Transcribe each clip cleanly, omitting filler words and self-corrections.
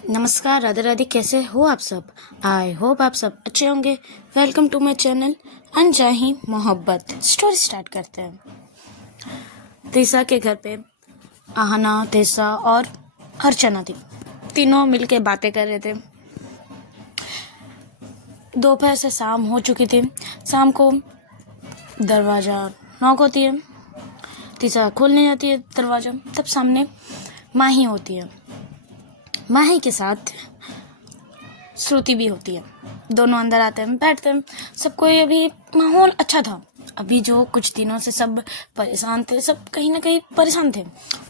नमस्कार, राधे राधे। कैसे हो आप सब? आई होप आप सब अच्छे होंगे। वेलकम टू माई चैनल अनजाही मोहब्बत। स्टोरी स्टार्ट करते हैं। तीसा के घर पे आहना, तीसा और अर्चना थी। तीनों मिलके बातें कर रहे थे। दोपहर से शाम हो चुकी थी। शाम को दरवाज़ा नॉक होती है। तीसा खोलने जाती है दरवाज़ा, तब सामने माही होती है। माही के साथ श्रुति भी होती है। दोनों अंदर आते हैं, बैठते हैं। सबको अभी माहौल अच्छा था। अभी जो कुछ दिनों से सब परेशान थे, सब कहीं ना कहीं परेशान थे,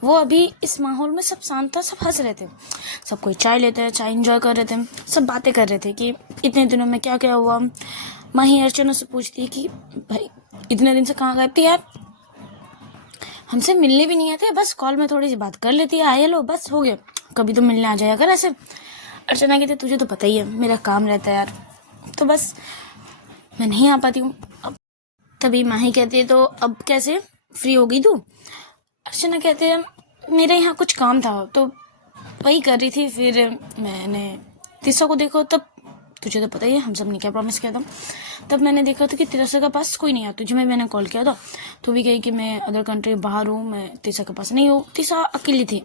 वो अभी इस माहौल में सब शांत था, सब हंस रहे थे। सब कोई चाय लेते हैं, चाय एंजॉय कर रहे थे। सब बातें कर रहे थे कि इतने दिनों में क्या क्या हुआ। माही अर्चना से पूछती है कि भाई इतने दिन से कहाँ गए थे यार, हमसे मिलने भी नहीं आते, बस कॉल में थोड़ी सी बात कर लेती है, आए लो बस हो गया, कभी तो मिलने आ जाया कर ऐसे। अर्चना कहती तुझे तो पता ही है मेरा काम रहता है यार, तो बस मैं नहीं आ पाती हूँ। अब तभी माही कहती है तो अब कैसे फ्री होगी तू? अर्चना कहते हैं मेरे यहाँ कुछ काम था तो वही कर रही थी, फिर मैंने तीसा को देखा, तब तुझे तो पता ही है हम सब ने क्या प्रॉमिस किया था। तब मैंने देखा था कि तीसा के पास कोई नहीं है, तुझे मैंने कॉल किया था तो भी कही कि मैं अदर कंट्री बाहर हूँ, मैं तीसा के पास नहीं हूँ। तीसा अकेली थी,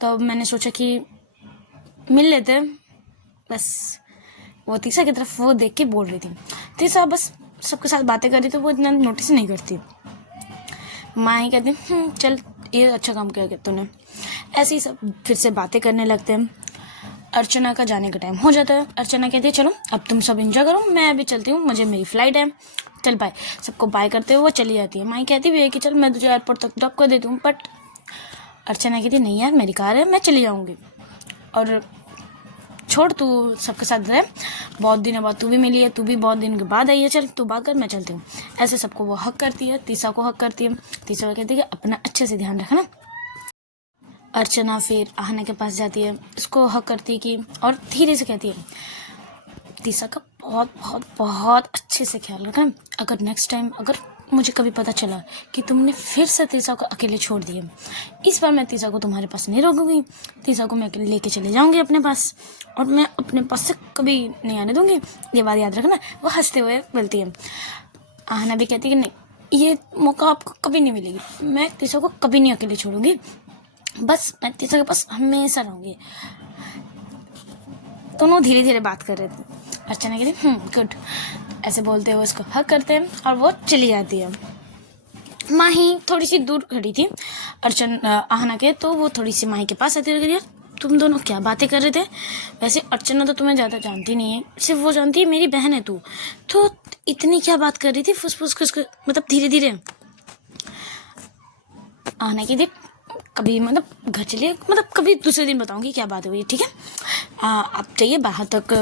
तब मैंने सोचा कि मिल लेते हैं। बस वो तीसा की तरफ वो देख के बोल रही थी। तीसा बस सबके साथ बातें कर रही थी, वो इतना नोटिस नहीं करती। माँ ही कहती चल ये अच्छा काम किया तूने। ऐसे ही सब फिर से बातें करने लगते हैं। अर्चना का जाने का टाइम हो जाता है। अर्चना कहती है चलो अब तुम सब एंजॉय करो, मैं अभी चलती हूँ, मुझे मेरी फ्लाइट है, चल बाय। सबको बाय करते हुए वो चली जाती है। माँ कहती भी है कि चल मैं तुझे एयरपोर्ट तक ड्रॉप कर देती हूँ, बट अर्चना कहती नहीं यार मेरी कार है, मैं चली जाऊँगी और छोड़ तू सबके साथ रहे, बहुत दिनों बाद तू भी मिली है, तू भी बहुत दिन के बाद आई है, चल तू बात कर मैं चलती हूँ। ऐसे सबको वो हक करती है, तीसा को हक करती है। तीसा को कहती है कि अपना अच्छे से ध्यान रखना। अर्चना फिर आहना के पास जाती है, उसको हक करती है कि और धीरे से कहती है तीसा का बहुत बहुत बहुत अच्छे से ख्याल रखना। अगर नेक्स्ट टाइम अगर मुझे कभी पता चला कि तुमने फिर से तीसा को अकेले छोड़ दिया, इस बार मैं तीसा को तुम्हारे पास नहीं रोकूंगी, तीसा को मैं लेके चले जाऊंगी अपने पास और मैं अपने पास से कभी नहीं आने दूंगी, ये बात याद रखना। वो हंसते हुए बोलती है। आहना भी कहती है कि नहीं ये मौका आपको कभी नहीं मिलेगी, मैं तीसा को कभी नहीं अकेले छोड़ूंगी, बस मैं तीसा के पास हमेशा रहूंगी। दोनों धीरे धीरे बात कर रहे थे। अर्चना कहती गुड, ऐसे बोलते हुए उसको हक करते हैं और वो चली जाती है। माही थोड़ी सी दूर खड़ी थी आहना के, तो वो थोड़ी सी माही के पास आती रही, तुम दोनों क्या बातें कर रहे थे? वैसे अर्चना तो तुम्हें ज़्यादा जानती नहीं है, सिर्फ वो जानती है मेरी बहन है तू, तो इतनी क्या बात कर रही थी फुसफुस कुछ मतलब धीरे धीरे। आहना की देख कभी मतलब घर चलिए, मतलब कभी दूसरे दिन बताऊंगी क्या बात हुई, ठीक है? आप जाइए बाहर तक,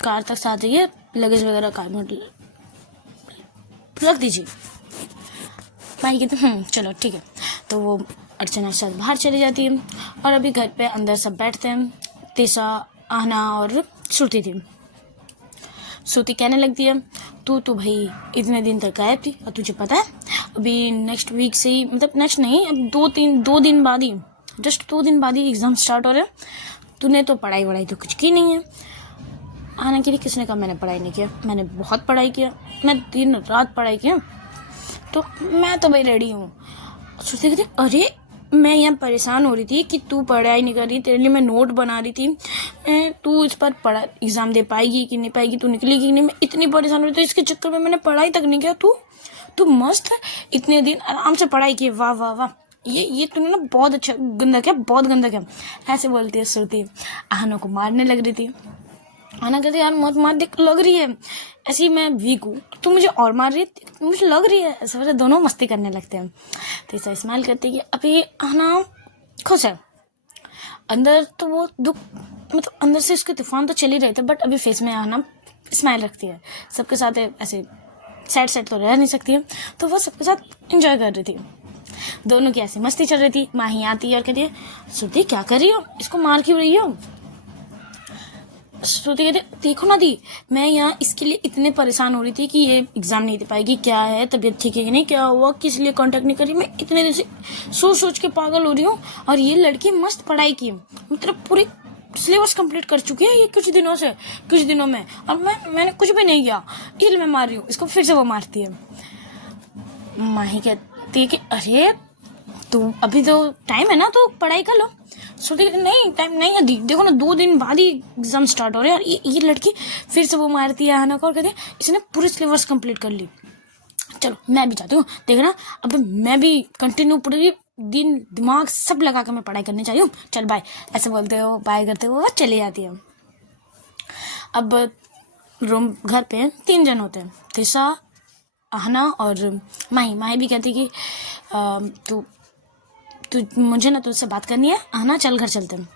कार तक साथ जाइए, लगेज वगैरह कार में रख दीजिए। माही कहती चलो ठीक है। तो वो अर्चना के साथ बाहर चली जाती है और अभी घर पे अंदर सब बैठते हैं। तीसा, आहना और श्रुति थी। श्रुति कहने लगती है तू भाई इतने दिन तक गायब थी और तुझे पता है अभी नेक्स्ट वीक से ही, मतलब नेक्स्ट नहीं, अब दो दिन बाद ही, जस्ट 2 दिन बाद ही एग्जाम स्टार्ट हो रहे हैं, तूने तो पढ़ाई वढ़ाई तो कुछ की नहीं है। आने के लिए किसने कहा मैंने पढ़ाई नहीं किया? मैंने बहुत पढ़ाई किया, मैं दिन रात पढ़ाई किया, तो मैं तो भाई रेडी हूँ। सोचती कहती अरे मैं यहाँ परेशान हो रही थी कि तू पढ़ाई नहीं कर रही, तेरे लिए मैं नोट बना रही थी, तू इस पर पढ़ा एग्ज़ाम दे पाएगी कि नहीं पाएगी, तू निकलेगी कि नहीं, मैं इतनी परेशान हो रही थी, इसके चक्कर में मैंने पढ़ाई तक नहीं किया। तू मस्त इतने दिन आराम से पढ़ाई की, वाह वाह वाह, ये तूने ना बहुत अच्छा गंदा किया, बहुत गंदा किया। ऐसे बोलती है श्रुति। आहना को मारने लग रही थी। आहना कहती यार मत मार, देख लग रही है ऐसी मैं वीक हूँ, तू मुझे और मार रही है, मुझे लग रही है ऐसे। वैसे दोनों मस्ती करने लगते हैं। तो ऐसा स्माइल करती है कि अभी आहना खुश है, अंदर तो वो दुख, मतलब अंदर से उसके तूफान तो चल ही रहे थे, बट अभी फेस में आहना स्माइल रखती है। सबके साथ ऐसे सैड तो रह नहीं सकती है, तो वो सबके साथ एंजॉय कर रही थी। दोनों की ऐसी मस्ती चल रही थी। माही आती है और कहती है श्रुति क्या कर रही हो, इसको मार क्यों रही हो? श्रुति कहती देखो ना दी, मैं यहाँ इसके लिए इतने परेशान हो रही थी कि ये एग्जाम नहीं दे पाएगी, क्या है तबीयत ठीक है कि नहीं, क्या हुआ, किस लिए कांटेक्ट नहीं कर रही, मैं इतने दिन से सोच के पागल हो रही हूँ। और ये लड़की मस्त पढ़ाई की, मतलब पूरी सिलेबस कंप्लीट कर चुकी है ये कुछ दिनों में, और मैंने कुछ भी नहीं किया, ये मैं मार रही हूँ इसको। फिर से वो मारती है। माही कहती है कि अरे तू अभी तो टाइम है ना, तो पढ़ाई कर लो। श्रुति नहीं टाइम नहीं है दी, देखो ना 2 दिन बाद ही एग्जाम स्टार्ट हो रहे हैं। और ये लड़की फिर से वो मारती है आहना को और कहती है इसने पूरी सिलेबस कंप्लीट कर ली, चलो मैं भी जाती हूँ, देखना अब मैं भी कंटिन्यू पूरी दिन दिमाग सब लगा कर मैं पढ़ाई करनी चाहिए, चल बाय। ऐसे बोलते हो बाय करते हो वो चली जाती है। अब रूम घर पे 3 जन होते हैं, तिशा, आहना और माही भी कहती कि तू मुझे ना तुझसे बात करनी है, आहना चल घर चलते हैं।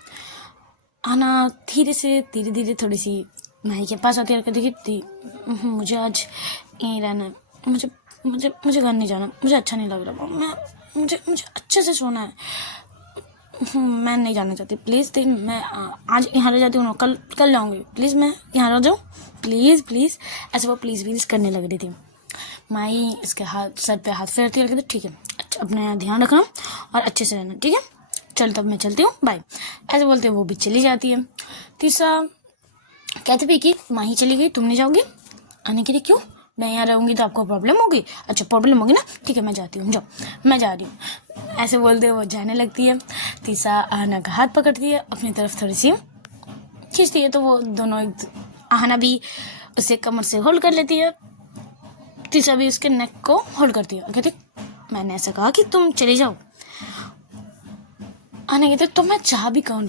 आहना धीरे धीरे थोड़ी सी माही के पास आती है और कहती कि मुझे आज यहीं रहना है, मुझे घर नहीं जाना, मुझे अच्छा नहीं लग रहा, मुझे अच्छे से सोना है, मैं नहीं जाना चाहती, प्लीज़ दी, मैं आज यहाँ रह जाती हूँ ना, कल जाऊँगी, प्लीज़ मैं यहाँ रह जाऊँ, प्लीज़। ऐसे वो प्लीज़ करने लग रही थी। माई इसके सर पे हाथ फेरती है और कहती ठीक है, अच्छा अपना ध्यान रखना और अच्छे से रहना, ठीक है, चल तब मैं चलती हूँ, बाय। ऐसे बोलते वो भी चली जाती है। तीसरा कहते भी कि माही चली गई, तुम नहीं जाओगी? आने के लिए क्यों, मैं यहाँ रहूँगी तो आपको प्रॉब्लम होगी? अच्छा प्रॉब्लम होगी ना, ठीक है मैं जाती हूँ, जाओ मैं जा रही हूँ। ऐसे बोलते वो जाने लगती है। तीसरा आहना का हाथ पकड़ती है, अपनी तरफ थोड़ी सी खींचती है, तो वो दोनों आहना भी उसे कमर से होल्ड कर लेती है, तीसरा भी उसके नेक को होल्ड करती है और कहती मैंने ऐसा कहा कि तुम चले जाओ। आने कहते तो मैं जा भी कौन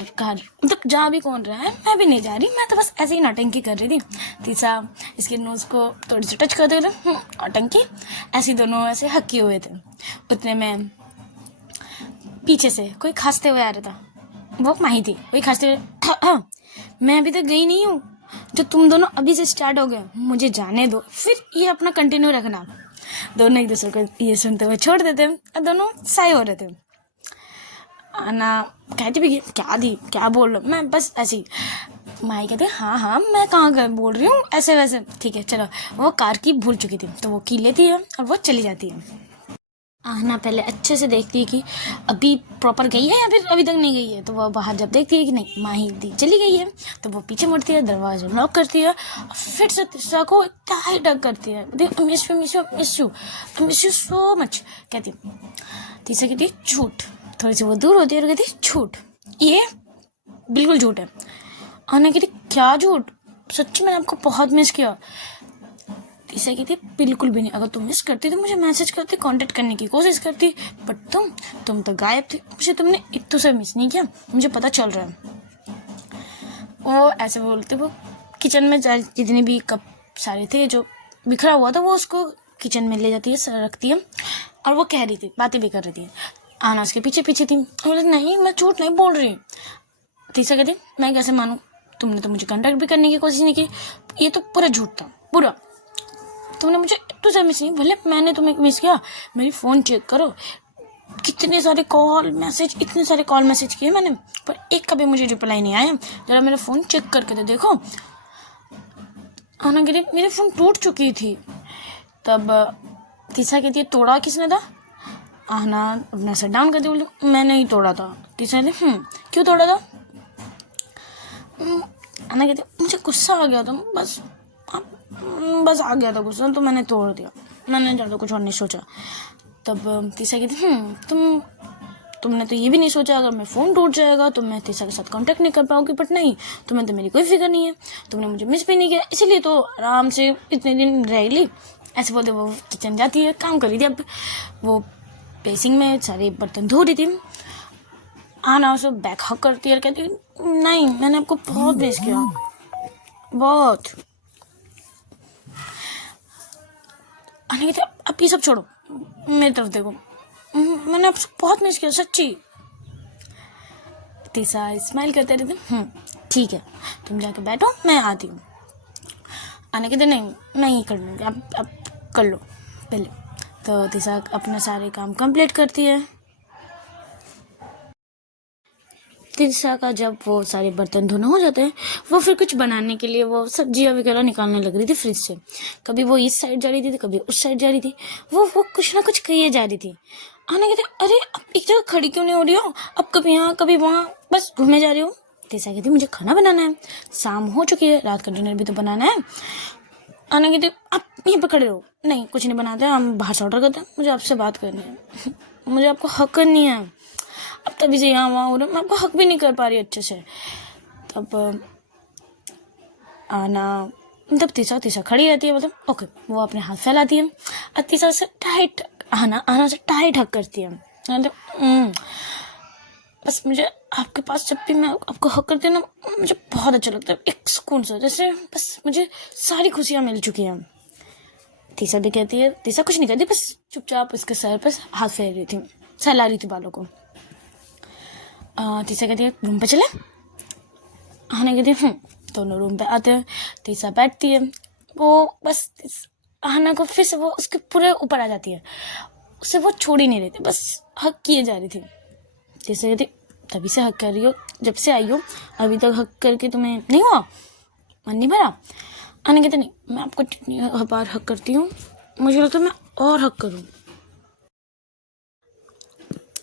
रहा है, मैं भी नहीं जा रही, मैं तो बस ऐसे ही नौटंकी कर रही थी। तीसरा इसके नोज को थोड़ी सी टच करते थे, नौटंकी, ऐसे दोनों ऐसे हक्के हुए थे। उतने में पीछे से कोई खांसते हुए आ रहा था, वो माही थी, वही खांसते हुए मैं अभी तक गई नहीं हूँ, जो तुम दोनों अभी से स्टार्ट हो गए, मुझे जाने दो, फिर ये अपना कंटिन्यू रखना। दोनों एक दूसरे को ये सुनते हुए छोड़ देते और दोनों साए हो रहे थे। आना कहती भी क्या बोल रहा, मैं बस ऐसी। माई कहते हाँ मैं कहाँ बोल रही हूँ ऐसे वैसे, ठीक है चलो। वो कार की भूल चुकी थी, तो वो की लेती है और वो चली जाती है। आहना पहले अच्छे से देखती है कि अभी प्रॉपर गई है या फिर अभी तक नहीं गई है, तो वो बाहर जब देखती है कि नहीं माही दी चली गई है, तो वो पीछे मुड़ती है, दरवाजा लॉक करती है और फिर से तीसरा को टाइट हग करती है, मिस यू सो मच कहती। तीसरा कहती है झूठ, थोड़ी सी वो दूर होती है और कहती झूठ, ये बिल्कुल झूठ है। आहना कहती क्या झूठ, सच्ची मैंने आपको बहुत मिस किया। तीसरा कहती बिल्कुल भी नहीं, अगर तुम मिस करती तो मुझे मैसेज करती, कांटेक्ट करने की कोशिश करती, बट तुम तो गायब थे, मुझे तुमने इतने से मिस नहीं किया, मुझे पता चल रहा है। वो ऐसे बोलते वो किचन में जितने भी कप सारे थे जो बिखरा हुआ था, वो उसको किचन में ले जाती है, रखती है, और वो कह रही थी, बातें भी कर रही थी। आना उसके पीछे थी, बोले नहीं मैं झूठ नहीं बोल रही। तीसरा कहती मैं कैसे मानूं, तुमने तो मुझे कांटेक्ट भी करने की कोशिश नहीं की, ये तो पूरा झूठ था, पूरा, तुमने मुझे इतना सा मिस नहीं, भले मैंने तुम्हें मिस किया, मेरी फ़ोन चेक करो, कितने सारे इतने सारे कॉल मैसेज किए मैंने, पर एक का भी मुझे रिप्लाई नहीं आया, जरा मेरा फ़ोन चेक करके तो देखो। आना कहती मेरी फ़ोन टूट चुकी थी। तब तीसरा कहती है तोड़ा किसने था? आना अपना सर डाउन करती बोली मैंने ही तोड़ा था। तीसरा कहती क्यों तोड़ा था? आना कहती मुझे गुस्सा आ गया था, बस आ गया था गुस्सा, तो मैंने तोड़ दिया, मैंने ज़्यादा कुछ और नहीं सोचा। तब तीसरा कहती तुमने तो ये भी नहीं सोचा अगर मेरा फ़ोन टूट जाएगा तो मैं तीसरा के साथ कांटेक्ट नहीं कर पाऊंगी, बट नहीं, तुम्हें तो मेरी कोई फिक्र नहीं है, तुमने मुझे मिस भी नहीं किया, इसीलिए तो आराम से इतने दिन रह ली। ऐसे बोलते वो किचन जाती है, काम कर रही थी, अब वो बेसिंग में सारे बर्तन धो रही थी। आना उसे बैक हक करती है और कहती नहीं मैंने आपको बहुत मिस किया, बहुत। आने की अब ये सब छोड़ो, मेरी तरफ देखो, मैंने आपसे बहुत मिस किया सच्ची। तीसरा स्माइल करते रहते ठीक है तुम जाके बैठो मैं आती हूँ। आने के दिन नहीं मैं ही कर लूँगी, अब कर लो पहले। तो तीसरा अपने सारे काम कंप्लीट करती है। तीसरा का जब वो सारे बर्तन धोना हो जाते हैं, वो फिर कुछ बनाने के लिए वो सब्जियां वगैरह निकालने लग रही थी फ्रिज से। कभी वो इस साइड जा रही थी, कभी उस साइड जा रही थी। वो कुछ ना कुछ किए जा रही थी। आने कहते, अरे अब एक जगह खड़ी क्यों नहीं हो रही हो? अब कभी यहाँ कभी वहाँ बस घूमने जा रही हो। तीसरा कहती, मुझे खाना बनाना है, शाम हो चुकी है, रात का डिनर भी तो बनाना है। आना कहती, आप यहीं पर खड़े रहो। नहीं, कुछ नहीं बनाते, हम बाहर से ऑर्डर करते हैं, मुझे आपसे बात करनी है। मुझे आपको हक करनी है। अब तभी से यहाँ वहाँ हो रहा, मैं आपको हक भी नहीं कर पा रही अच्छे से। तब आना मतलब तीसरा खड़ी रहती है, मतलब ओके, वो अपने हाथ फैलाती है और तीसरा से टाइट आना से टाइट हक करती है। मतलब बस मुझे आपके पास जब भी मैं आपको हक करती हूँ ना, मुझे बहुत अच्छा लगता है, एक सुकून सा, जैसे बस मुझे सारी खुशियाँ मिल चुकी हैं। तीसरा भी कहती है, तीसरा कुछ नहीं कहती, बस चुपचाप उसके सर पर हाथ फेर रही थी, सहला रही थी बालों को। तीसरा कहती है, रूम पे चले? आना कहती है दोनों रूम पे आते हैं। तीसरा बैठती है, वो बस आना को फिर से वो उसके पूरे ऊपर आ जाती है, उसे वो छोड़ ही नहीं रही थी, बस हक किए जा रही थी। तीसरा कहती, तभी से हक कर रही हो, जब से आई हो अभी तक हक करके तुम्हें नहीं हुआ, मन नहीं भरा? आना कहते, नहीं, मैं आपको जितनी बार हक करती हूँ मुझे लगता है मैं और हक करूँ।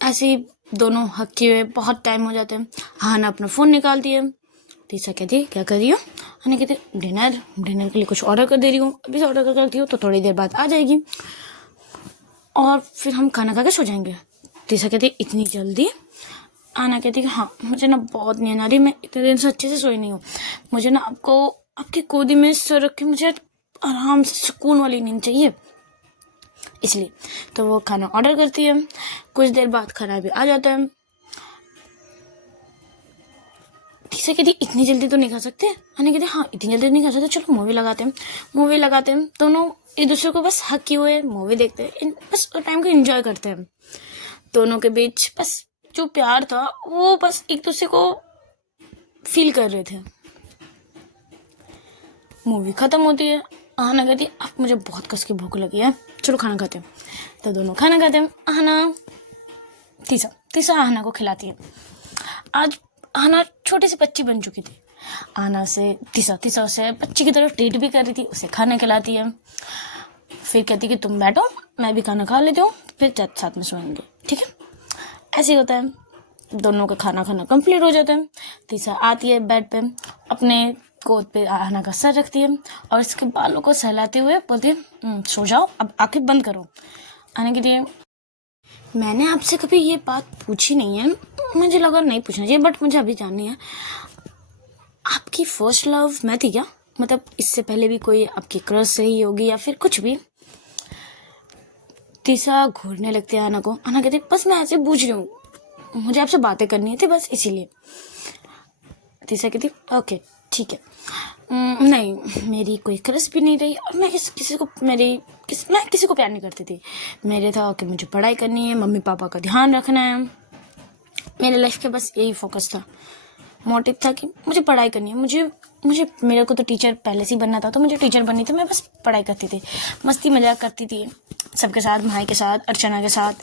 ऐसे दोनों हक किए हुए बहुत टाइम हो जाते हैं। हाना अपना फ़ोन निकालती है। तीसरा कहती है, क्या कर रही हो? हाना कहती, डिनर के लिए कुछ ऑर्डर कर दे रही हूँ, अभी से ऑर्डर करती हूँ तो थोड़ी देर बाद आ जाएगी और फिर हम खाना खा के सो जाएंगे। तीसरा कहती, इतनी जल्दी? आना कहती है, हाँ, मुझे ना बहुत नींद आ रही, मैं इतने दिन से अच्छे से सोई नहीं हूँ, मुझे ना आपको आपकी गोदी में सर रख के मुझे आराम से सुकून वाली नींद चाहिए, इसलिए। तो वो खाना ऑर्डर करती है। कुछ देर बाद खाना भी आ जाता है। तीसरा कहती, इतनी जल्दी तो नहीं खा सकते? आने कहते, हाँ, इतनी जल्दी नहीं खा सकते, चलो मूवी लगाते हैं। दोनों एक दूसरे को बस हक किए हुए मूवी देखते हैं, बस टाइम को एंजॉय करते हैं। दोनों के बीच बस जो प्यार था वो बस एक दूसरे को फील कर रहे थे। मूवी खत्म होती है। आना कहती, अब मुझे बहुत कस की भूख लगी है, चलो खाना खाते हैं। तो दोनों खाना खाते हैं। आना तीसरा आना को खिलाती है। आज आना छोटी सी बच्ची बन चुकी थी। आना से तीसरा से बच्ची की तरफ ट्रीट भी कर रही थी, उसे खाना खिलाती है। फिर कहती कि तुम बैठो, मैं भी खाना खा लेती हूँ, फिर साथ में सोएंगे, ठीक है? ऐसे ही होता है। दोनों का खाना कंप्लीट हो जाता है। तीसरा आती है बेड पे, अपने गोद पे आना का सर रखती है और इसके बालों को सहलाते हुए बोलती है, सो जाओ, अब आंखें बंद करो। आने के लिए, मैंने आपसे कभी ये बात पूछी नहीं है, मुझे लगा नहीं पूछना चाहिए, बट मुझे अभी जाननी है, आपकी फर्स्ट लव मैं थी क्या? मतलब इससे पहले भी कोई आपकी क्रश रही होगी या फिर कुछ भी? तीसरा घूरने लगती है आना को। आना कहती, बस मैं ऐसे पूछ रही हूँ, मुझे आपसे बातें करनी थी बस इसीलिए। तीसरा कहती, ओके ठीक है। नहीं, मेरी कोई क्रश भी नहीं रही और मैं किसी को प्यार नहीं करती थी। मेरे था कि मुझे पढ़ाई करनी है, मम्मी पापा का ध्यान रखना है, मेरे लाइफ के बस यही फोकस था, मोटिव था कि मुझे पढ़ाई करनी है। मेरे को तो टीचर पहले से ही बनना था, तो मुझे टीचर बननी थी। मैं बस पढ़ाई करती थी, मस्ती मजाक करती थी सबके साथ, भाई के साथ, अर्चना के साथ,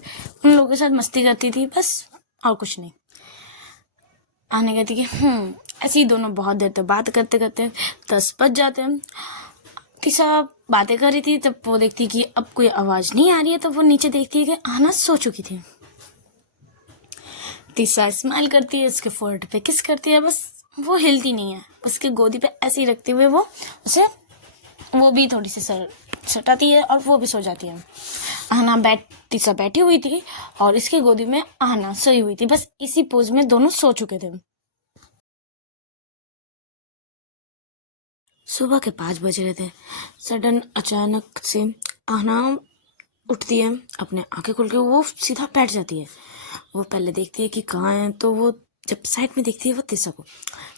उन लोगों के साथ मस्ती करती थी बस, और कुछ नहीं। आने कहती कि ऐसे ही दोनों बहुत देर तक बात करते करते 10 बज जाते हैं। तीसरा बातें कर रही थी, तब वो देखती कि अब कोई आवाज नहीं आ रही है, तो वो नीचे देखती है कि आना सो चुकी थी। तीसरा स्माइल करती है, उसके फोrehead पे किस करती है, बस वो हिलती नहीं है, उसके गोदी पे ऐसे ही रखते हुए वो भी थोड़ी सी सर सटाती है और वो भी सो जाती है। तीसरा बैठी हुई थी और इसकी गोदी में आना सोई हुई थी, बस इसी पोज में दोनों सो चुके थे। सुबह के 5 बज रहे थे। सडन अचानक से आना उठती है, अपने आंखें खोल के वो सीधा बैठ जाती है। वो पहले देखती है कि कहाँ है, तो वो जब साइड में देखती है वो तीसरा को,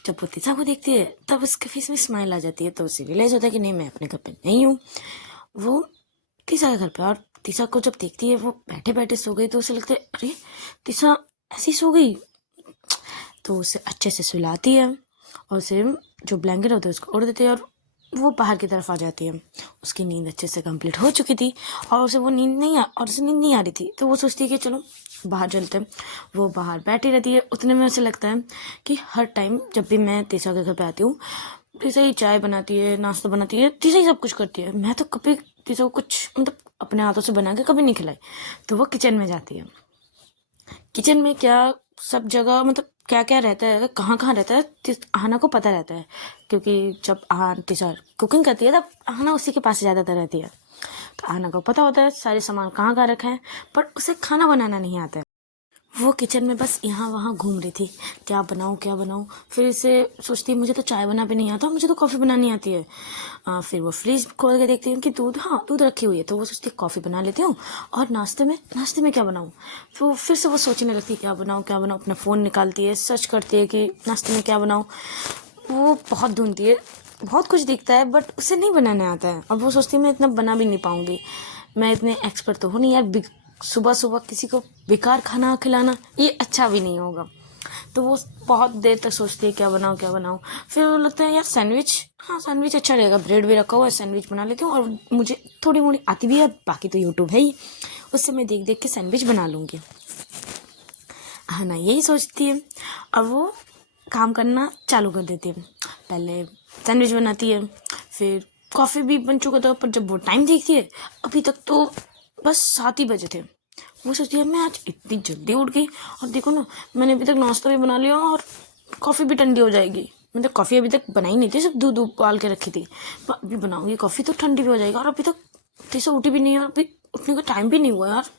जब वो तीसरा को देखती है तब उसके फेस में स्माइल आ जाती है, तो उसे रियलाइज होता है कि नहीं, मैं अपने घर पे नहीं हूँ, वो तीसरा के घर पे। और तीसरा को जब देखती है वो बैठे बैठे सो गई, तो उसे लगता है अरे तीसरा ऐसी सो गई, तो उसे अच्छे से सुलाती है और उसे जो ब्लैंकेट होता है उसको ओढ़ देती है और वो बाहर की तरफ आ जाती है। उसकी नींद अच्छे से कंप्लीट हो चुकी थी और उसे नींद नहीं आ रही थी, तो वो सोचती है कि चलो बाहर चलते हैं। वो बाहर बैठी रहती है। उतने में उसे लगता है कि हर टाइम जब भी मैं तीसा के घर पे आती हूँ, तीसा ही चाय बनाती है, नाश्ता बनाती है, तीसा ही सब कुछ करती है। मैं तो कभी तीसा को कुछ मतलब अपने हाथों से बना के कभी नहीं खिलाई। तो वो किचन में जाती है। किचन में क्या सब जगह मतलब क्या क्या रहता है, कहाँ कहाँ रहता है, आहना को पता रहता है, क्योंकि जब तीसा कुकिंग करती है तब आहना उसी के पास ज़्यादातर रहती है। तो आहना को पता होता है सारे सामान कहाँ कहाँ रखा है, पर उसे खाना बनाना नहीं आता है। वो किचन में बस यहाँ वहाँ घूम रही थी, क्या बनाऊँ क्या बनाऊँ। फिर इसे सोचती है मुझे तो चाय बना भी नहीं आता, मुझे तो कॉफ़ी बनानी आती है। फिर वो फ्रिज खोल के देखती है कि दूध रखी हुई है, तो वो सोचती है कॉफ़ी बना लेती हूँ। और नाश्ते में क्या बनाऊँ। तो फिर से वो सोचने लगती है क्या बनाऊँ। अपना फ़ोन निकालती है, सर्च करती है कि नाश्ते में क्या बनाऊँ। वो बहुत ढूंढती है, बहुत कुछ दिखता है, बट उसे नहीं बनाने आता है। और वो सोचती है मैं इतना बना भी नहीं पाऊंगी, मैं इतने एक्सपर्ट तो हूँ नहीं यार। सुबह सुबह किसी को बेकार खाना खिलाना ये अच्छा भी नहीं होगा। तो वो बहुत देर तक सोचती है क्या बनाऊँ। फिर वो लगता है यार सैंडविच अच्छा रहेगा, ब्रेड भी रखा हुआ है, सैंडविच बना लेती हूँ। और मुझे थोड़ी मोड़ी आती भी है, बाकी तो यूट्यूब है ही, उससे मैं देख देख के सैंडविच बना लूँगी। हाँ ना, यही सोचती है। अब वो काम करना चालू कर देती है। पहले सैंडविच बनाती है, फिर कॉफ़ी भी बन चुका था, पर जब वो टाइम देखती है अभी तक तो बस 7 ही बजे थे। वो सोचती है मैं आज इतनी जल्दी उठ गई, और देखो ना मैंने अभी तक नाश्ता भी बना लिया और कॉफ़ी भी ठंडी हो जाएगी। मतलब कॉफ़ी अभी तक बनाई नहीं थी, सिर्फ दूध उबाल के रखी थी, पर अभी बनाऊंगी कॉफ़ी तो ठंडी भी हो जाएगी। और अभी तक तीसरा उठी भी नहीं है, और अभी उठने का टाइम भी नहीं हुआ यार।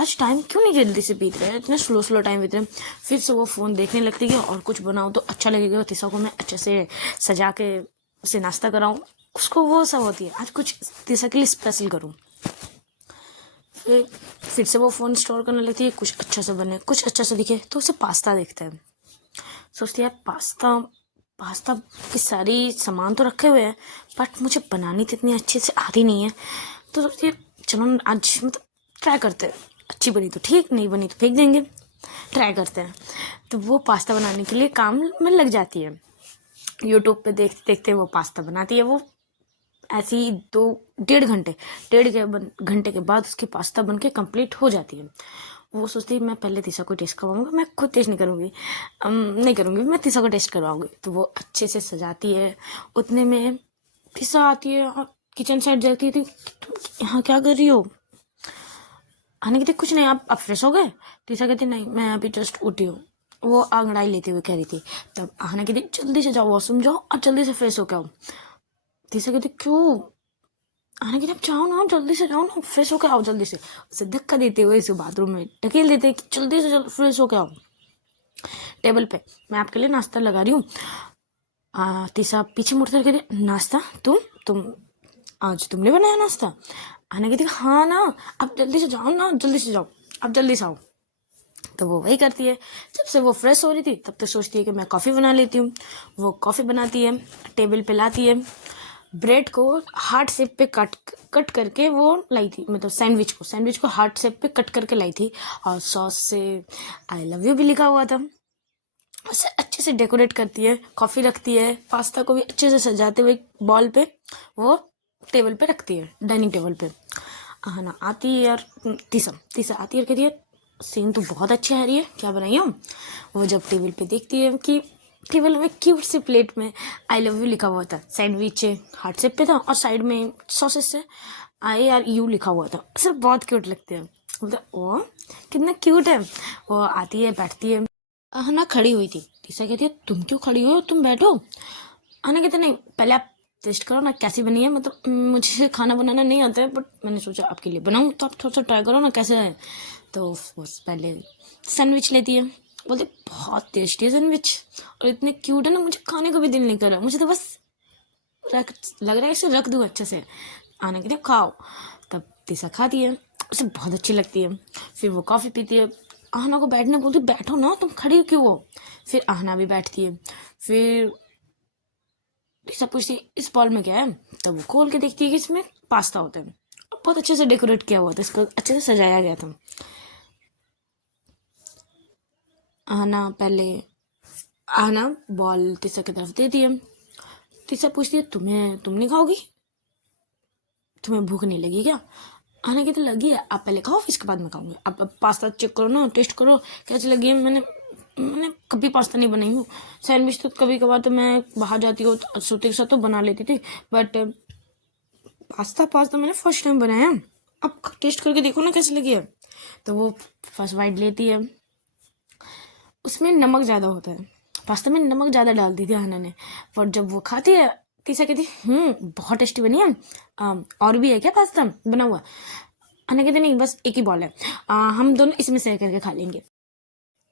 आज टाइम क्यों नहीं जल्दी से बीत रहा है, इतना स्लो टाइम बीत रहा है। फिर से वो फ़ोन देखने लगती है और कुछ बनाऊँ तो अच्छा लगेगा, तीसरा को मैं अच्छे से सजा के उसे नाश्ता कराऊँ। उसको वो सब होती है आज कुछ तीसरा के लिए स्पेशल करूँ। फिर से वो फ़ोन स्टोर करने लगती है, कुछ अच्छा सा बने, कुछ अच्छा सा दिखे, तो उसे पास्ता दिखता है। सोचती है पास्ता पास्ता की सारी सामान तो रखे हुए हैं, बट मुझे बनानी तो इतनी अच्छे से आती नहीं है। तो सोचती है चलो आज मतलब ट्राई करते हैं, अच्छी बनी तो ठीक, नहीं बनी तो फेंक देंगे, ट्राई करते हैं। तो वो पास्ता बनाने के लिए काम में लग जाती है। यूट्यूब पे देखते देखते वो पास्ता बनाती है। वो ऐसे ही 1.5 घंटे के बाद उसकी पास्ता बन के कम्प्लीट हो जाती है। वो सोचती है मैं पहले तीसा को टेस्ट करवाऊंगा, मैं खुद टेस्ट नहीं करूँगी, मैं तीसा को टेस्ट करवाऊंगी। तो वो अच्छे से सजाती है। उतने में तीसा आती है और किचन साइड जाती थी, तुम यहाँ क्या कर रही हो। आने कहती कुछ नहीं, आप फ्रेश हो गए। तीसा कहती नहीं, मैं अभी जस्ट उठी हूँ। वो अंगड़ाई लेते हुए कह रही थी। तब आने कहती जल्दी से जाओ वॉशरूम जाओ और जल्दी से फ्रेश हो के आओ। तीसा कहती क्यों। आने की जब जाओ ना, जल्दी से जाओ ना, फ्रेश होकर आओ जल्दी से। उसे धक्का देते हुए इसे बाथरूम में ढकेल देते कि जल्दी से फ्रेश होकर आओ। टेबल पे मैं आपके लिए नाश्ता लगा रही हूँ। तीसा पीछे मुड़कर कहते नाश्ता, तुम आज तुमने बनाया नाश्ता। आने की थी हाँ ना, अब जल्दी से जाओ ना, जल्दी से जाओ, अब जल्दी से आओ। तो वो वही करती है। जब से वो फ्रेश हो रही थी तब तक सोचती है कि मैं कॉफ़ी बना लेती हूँ। वो कॉफ़ी बनाती है, टेबल पे लाती है, ब्रेड को हार्ट शेप पे कट करके वो लाई थी, मतलब सैंडविच को हार्ट शेप पे कट करके लाई थी। और सॉस से आई लव यू भी लिखा हुआ था। उसे अच्छे से डेकोरेट करती है, कॉफ़ी रखती है, पास्ता को भी अच्छे से सजाते हुए बॉल पे वो टेबल पे रखती है, डाइनिंग टेबल पे। हाँ ना, आती है यार तीसरा आती है, कहती है सीन तो बहुत अच्छी आ रही है, क्या बनाई हो। वो जब टेबल पे देखती है कि टेबल में क्यूट से प्लेट में आई लव यू लिखा हुआ था, सैंडविच हार्ट शेप पे था और साइड में सॉसेस से IRU लिखा हुआ था। सिर्फ बहुत क्यूट लगते हैं, मतलब ओ कितना क्यूट है। वो आती है, बैठती है। ना खड़ी हुई थी। तीसरा कहती है तुम क्यों खड़ी हो, तुम बैठो। आना कहते नहीं, पहले आप टेस्ट करो ना कैसी बनी है, मतलब मुझे खाना बनाना नहीं आता है, बट मैंने सोचा आपके लिए बनाऊँ, तो आप थोड़ा सा ट्राई करो ना कैसे है। तो वो पहले सैंडविच लेती है, बोलते बहुत टेस्टी है सैंडविच और इतने क्यूट है ना, मुझे खाने को भी दिल नहीं कर रहा, मुझे तो बस लग रहा है इसे रख दूँ अच्छे से। आना कहते खाओ। तब तीसा खाती है, उसे बहुत अच्छी लगती है। फिर वो कॉफ़ी पीती है। आहना को बैठने बोलती बैठो ना, तुम खड़ी क्यों हो। फिर आहना भी बैठती है। फिर तीसा पूछती इस बॉल में क्या है। तब वो खोल के देखती है कि इसमें पास्ता होता है, बहुत अच्छे से डेकोरेट किया हुआ था, इसको अच्छे से सजाया गया था। आहना बॉल तीसा की तरफ दे दिए। तीसरा पूछती है तुम नहीं खाओगी, तुम्हें भूख नहीं लगी क्या? आना कहते लगी है, आप पहले खाओ इसके बाद मैं खाऊंगी। आप पास्ता चेक करो ना, टेस्ट करो कैसी लगी है। मैंने कभी पास्ता नहीं बनाई हूँ। सैंडविच तो कभी कभार तो मैं बाहर जाती हूँ सोते के साथ तो बना लेती थी, बट पास्ता मैंने फर्स्ट टाइम बनाया। अब टेस्ट करके देखो ना कैसी लगी है। तो वो फर्स्ट बाइट लेती है, उसमें नमक ज़्यादा होता है, पास्ता में नमक ज़्यादा डाल दी थी आना ने। पर जब वो खाती है तीसरा कहती बहुत टेस्टी बनी है, और भी है क्या पास्ता बना हुआ? आना कहते नहीं बस एक ही बॉल है, हम दोनों इसमें शेयर करके खा लेंगे।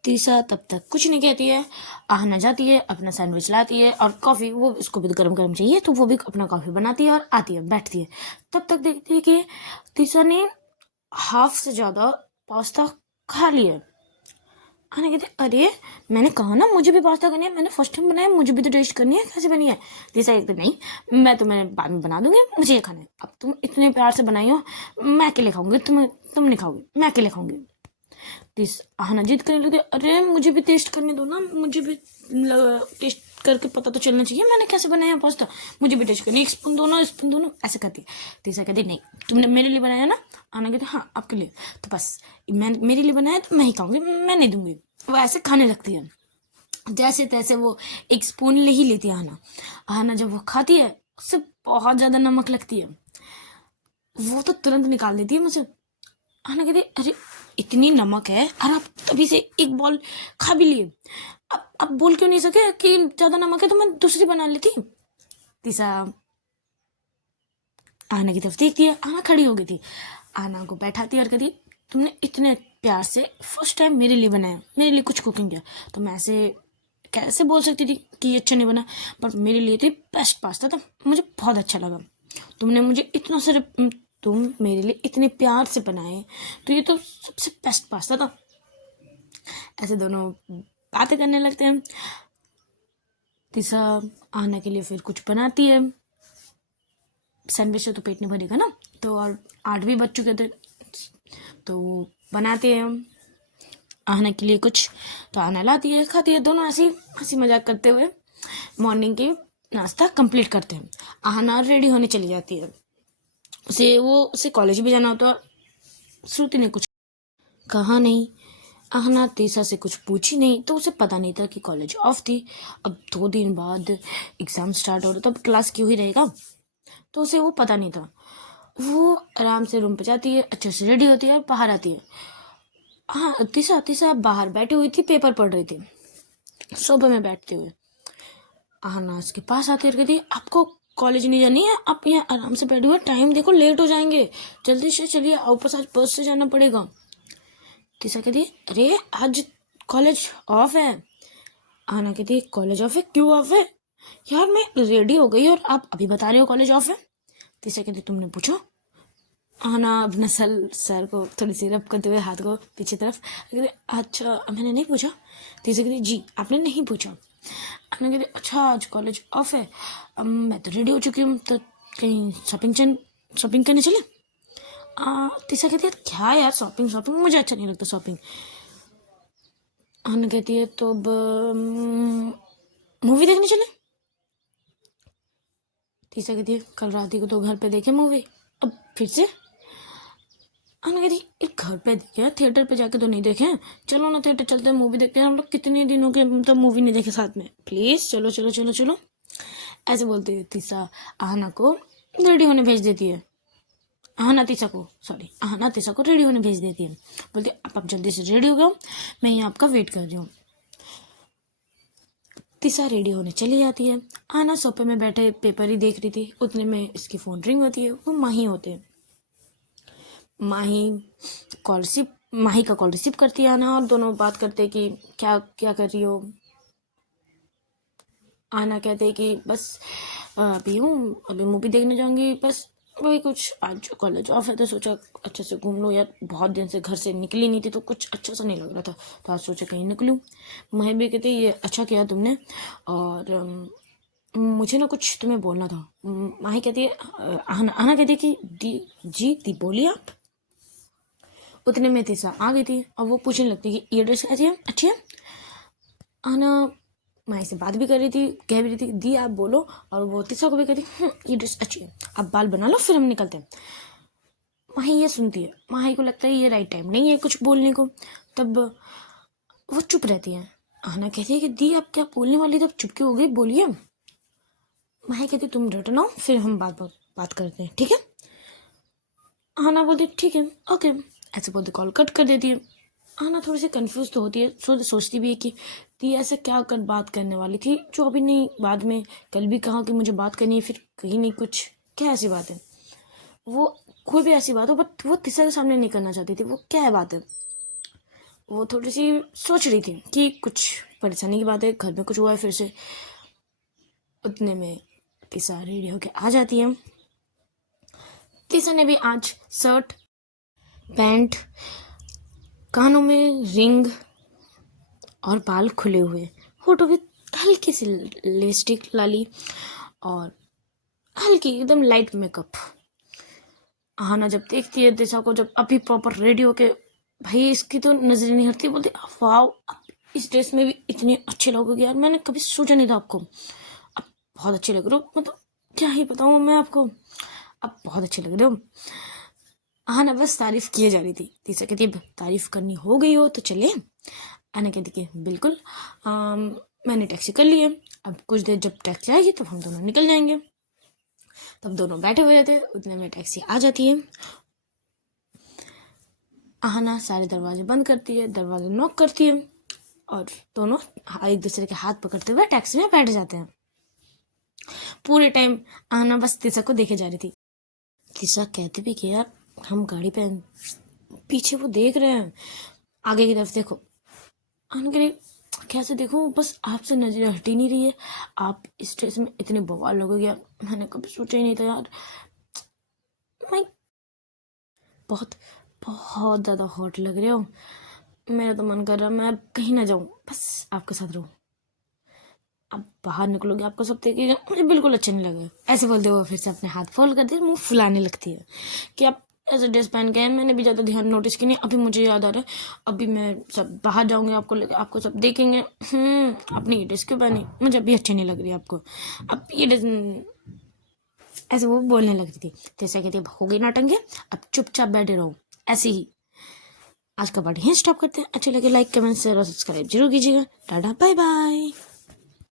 तीसरा तब तक कुछ नहीं कहती है। आहना जाती है, अपना सैंडविच लाती है और कॉफ़ी, वो उसको भी तो गरम गरम चाहिए, तो वो भी अपना कॉफ़ी बनाती है और आती है बैठती है। तब तक देखती है कि तीसरा ने हाफ से ज़्यादा पास्ता खा लिया। आने कहते अरे मैंने कहा ना मुझे भी पास्ता करनी है, मैंने फर्स्ट टाइम बनाया, मुझे भी तो टेस्ट करनी है कैसे बनी है। तीसरा एकदम नहीं, मैं तुम्हें बाद में बना दूंगी, मुझे ये खाना है। अब तुम इतने प्यार से बनाई हो, मैं अकेले खाऊंगी, तुम नहीं खाओगी, मैं अकेले खाऊंगी। आहना जिद करने लगे, अरे मुझे भी टेस्ट करने दो ना, मुझे भी टेस्ट करके पता तो चलना चाहिए मैंने कैसे बनाया पास्ता, मुझे भी टेस्ट करनी, एक स्पून दो ना, स्पून दो ना, ऐसे करती है। तीसरा कहती नहीं तुमने मेरे लिए बनाया ना। आहना कहती हाँ आपके लिए, तो बस मैं मेरे लिए बनाया तो मैं ही खाऊंगी, मैं नहीं दूंगी। वो ऐसे खाने लगती है, जैसे तैसे वो एक स्पून ले ही लेती है आहना। आहना जब वो खाती है उससे बहुत ज़्यादा नमक लगती है, वो तो तुरंत निकाल देती है मुझे। आहना कहती अरे इतनी नमक है और आप तभी से एक बॉल खा भी लिए, अब बोल क्यों नहीं सके कि ज्यादा नमक है तो मैं दूसरी बना लेती। तीसरा आहना की तरफ देखती है, आहना खड़ी हो गई थी, आहना को बैठाती है और कहती तुमने इतने प्यार से फर्स्ट टाइम मेरे लिए बनाया, मेरे लिए कुछ कुकिंग किया, तो मैं ऐसे कैसे बोल सकती थी कि ये अच्छा नहीं बना, पर मेरे लिए तो बेस्ट पास्ता था, मुझे बहुत अच्छा लगा। तुमने मुझे इतना सारे तुम मेरे लिए इतने प्यार से बनाए, तो ये तो सबसे बेस्ट पास्ता था। ऐसे दोनों बातें करने लगते हैं। तीसरा आहना के लिए फिर कुछ बनाती है, सैंडविच से तो पेट नहीं भरेगा ना, तो और 8 भी बज चुके थे, तो बनाते हैं आहना के लिए कुछ, तो आहना लाती है, खाती है, दोनों ऐसे हंसी मजाक करते हुए मॉर्निंग के नाश्ता कंप्लीट करते हैं। आहना रेडी होने चली जाती है, उसे कॉलेज भी जाना होता। श्रुति ने कुछ कहा नहीं, आहना तीसरा से कुछ पूछी नहीं, तो उसे पता नहीं था कि कॉलेज ऑफ थी। अब 2 दिन बाद एग्जाम स्टार्ट हो रहा, तो अब क्लास क्यों ही रहेगा, तो उसे वो पता नहीं था। वो आराम से रूम पे जाती है, अच्छे से रेडी होती है और बाहर आती है। हाँ तीसरा बाहर बैठी हुई थी, पेपर पढ़ रही थी सोफे में बैठते हुए। आहना उसके पास आती है, कहती आपको कॉलेज नहीं जानी है, आप यहाँ आराम से बैठे हुए, टाइम देखो लेट हो जाएंगे, जल्दी से चलिए, वापस आज बस से जाना पड़ेगा। तीसरा कहती अरे आज कॉलेज ऑफ है। आहना कहती कॉलेज ऑफ है, क्यों ऑफ है यार, मैं रेडी हो गई और आप अभी बता रहे हो कॉलेज ऑफ है। तीसरा कहती तुमने पूछो। आहना अपना सर को थोड़ी सी रब करते हुए हाथ को पीछे तरफ, कहते अच्छा मैंने नहीं पूछा। तीसरा कहती जी आपने नहीं पूछा। आहना कहती अच्छा आज कॉलेज ऑफ है, मैं तो रेडी हो चुकी हूँ, तो कहीं शॉपिंग करने चले। तीसरा कहती है क्या यार शॉपिंग मुझे अच्छा नहीं लगता शॉपिंग। आहना कहती है तो अब मूवी देखने चले। तीसरा कहती है कल रात ही को तो घर पे देखे मूवी, अब फिर से। आहना कहती एक घर पे देखे, थिएटर पे जाके तो नहीं देखे, चलो ना थिएटर चलते हैं, मूवी देखते हैं, हम लोग कितने दिनों के मतलब मूवी नहीं देखे साथ में, प्लीज चलो चलो चलो चलो, ऐसे बोलती है। तीसरा आहना को रेडी होने भेज देती है, आहना तीसरा को रेडी होने भेज देती है, बोलती है आप जल्दी से रेडी हो गए, मैं यहाँ आपका वेट कर रही हूँ। तीसरा रेडी होने चली जाती है। आहना सोफे में बैठे पेपर ही देख रही थी, उतने में इसकी फोन रिंग होती है, वो माही होते हैं। माही का कॉल रिसीव करती है आहना, और दोनों बात करते कि क्या क्या कर रही हो। आहना कहते कि बस अभी हूँ, अभी मूवी देखने जाऊंगी, बस वही कुछ, आज कॉलेज ऑफ है तो सोचा अच्छे से घूम लूँ यार, बहुत दिन से घर से निकली नहीं थी तो कुछ अच्छा सा नहीं लग रहा था, तो आज सोचा कहीं निकलूँ। माही भी कहते ये अच्छा किया तुमने, और मुझे ना कुछ तुम्हें बोलना था। माही कहती है आहना कहती है कि जी बोलिए आप। उतने में तीसरा आ गई थी और वो पूछने लगती कि ये ड्रेस कैसी है, अच्छी है। आहना माही से बात भी कर रही थी, कह भी रही थी दी आप बोलो, और वो तीसरा को भी कहती ये ड्रेस अच्छी है, आप बाल बना लो फिर हम निकलते हैं। माही ये सुनती है, माही को लगता है ये राइट टाइम नहीं है कुछ बोलने को, तब वो चुप रहती है। आहना कहती है कि दी आप क्या बोलने वाली, तब चुप क्यों हो गई, बोलिए। माही कहती तुम रिटर्न आओ फिर हम बात करते हैं, ठीक है। आहना बोलती ठीक है ओके, ऐसे बोलते कॉल कट कर देती है। आहना थोड़ी सी कंफ्यूज तो होती है, सोचती भी है कि दी ऐसे क्या कर बात करने वाली थी जो अभी नहीं, बाद में कल भी कहा कि मुझे बात करनी है, फिर कहीं नहीं कुछ, क्या ऐसी बात है। वो कोई भी ऐसी बात हो बट वो तीसरे के सामने नहीं करना चाहती थी, वो क्या है बात है। वो थोड़ी सी सोच रही थी कि कुछ परेशानी की बात है, घर में कुछ हुआ है फिर से। उतने में तीसा रेडी होके आ जाती है। तीसा ने भी आज शर्ट पैंट, कानों में रिंग और बाल खुले हुए, होठों पे हल्की सी लिपस्टिक लाली और हल्की एकदम लाइट मेकअप। आहना जब देखती है दिशा को, जब अभी प्रॉपर रेडी होके, भाई इसकी तो नजर नहीं हटती, बोलती वाह आप इस ड्रेस में भी इतनी अच्छी लगोगी यार, मैंने कभी सोचा नहीं था आपको, आप बहुत अच्छी लग रहे हो, मतलब क्या ही बताऊँ मैं आपको, आप बहुत अच्छे लग रहे हो। आहना बस तारीफ किए जा रही थी, तीसरा कहती है तारीफ करनी हो गई हो तो चले। आहना कहती कि बिल्कुल, मैंने टैक्सी कर ली है, अब कुछ देर जब टैक्सी आएगी तब हम दोनों निकल जाएंगे। तब दोनों बैठे हुए रहते, उतने में टैक्सी आ जाती है। आहना सारे दरवाजे बंद करती है, दरवाजे नॉक करती है और दोनों एक दूसरे के हाथ पकड़ते हुए टैक्सी में बैठ जाते हैं। पूरे टाइम आहना बस तीसा को देखे जा रही थी। तीसा कहती भी कि यार हम गाड़ी पे, पीछे वो देख रहे हैं, आगे की तरफ देखो। आहना कह रही कैसे देखो, बस आपसे नजर हट ही नहीं रही है, आप इस ड्रेस में इतने बवाल लगोगे यार, मैंने कभी सोचा ही नहीं था यार, मैं बहुत बहुत ज़्यादा हॉट लग रहे हो, मेरा तो मन कर रहा है मैं अब कहीं ना जाऊँ, बस आपके साथ रहूँ। अब बाहर निकलोगे आपको सब देखेगा, मुझे बिल्कुल अच्छा नहीं लगा। ऐसे बोलते हुए फिर से अपने हाथ फोल्ड करती है, मुंह फुलाने लगती है कि आप ऐसे ड्रेस पहन के हैं, मैंने भी ज़्यादा ध्यान नोटिस की नहीं, अभी मुझे याद आ रहा है, अभी मैं सब बाहर जाऊँगी आपको लेकर, आपको सब देखेंगे आपने ये ड्रेस क्यों पहनी, मुझे अभी अच्छी नहीं लग रही आपको, अब ये ड्रेस, ऐसे वो बोलने लगती थी। जैसे कहती हो गई नाटंगे, अब चुपचाप बैठे रहो। ऐसे ही आज का पार्ट यहीं स्टॉप करते हैं। अच्छे लगे लाइक कमेंट शेयर और सब्सक्राइब जरूर कीजिएगा। Tata bye bye.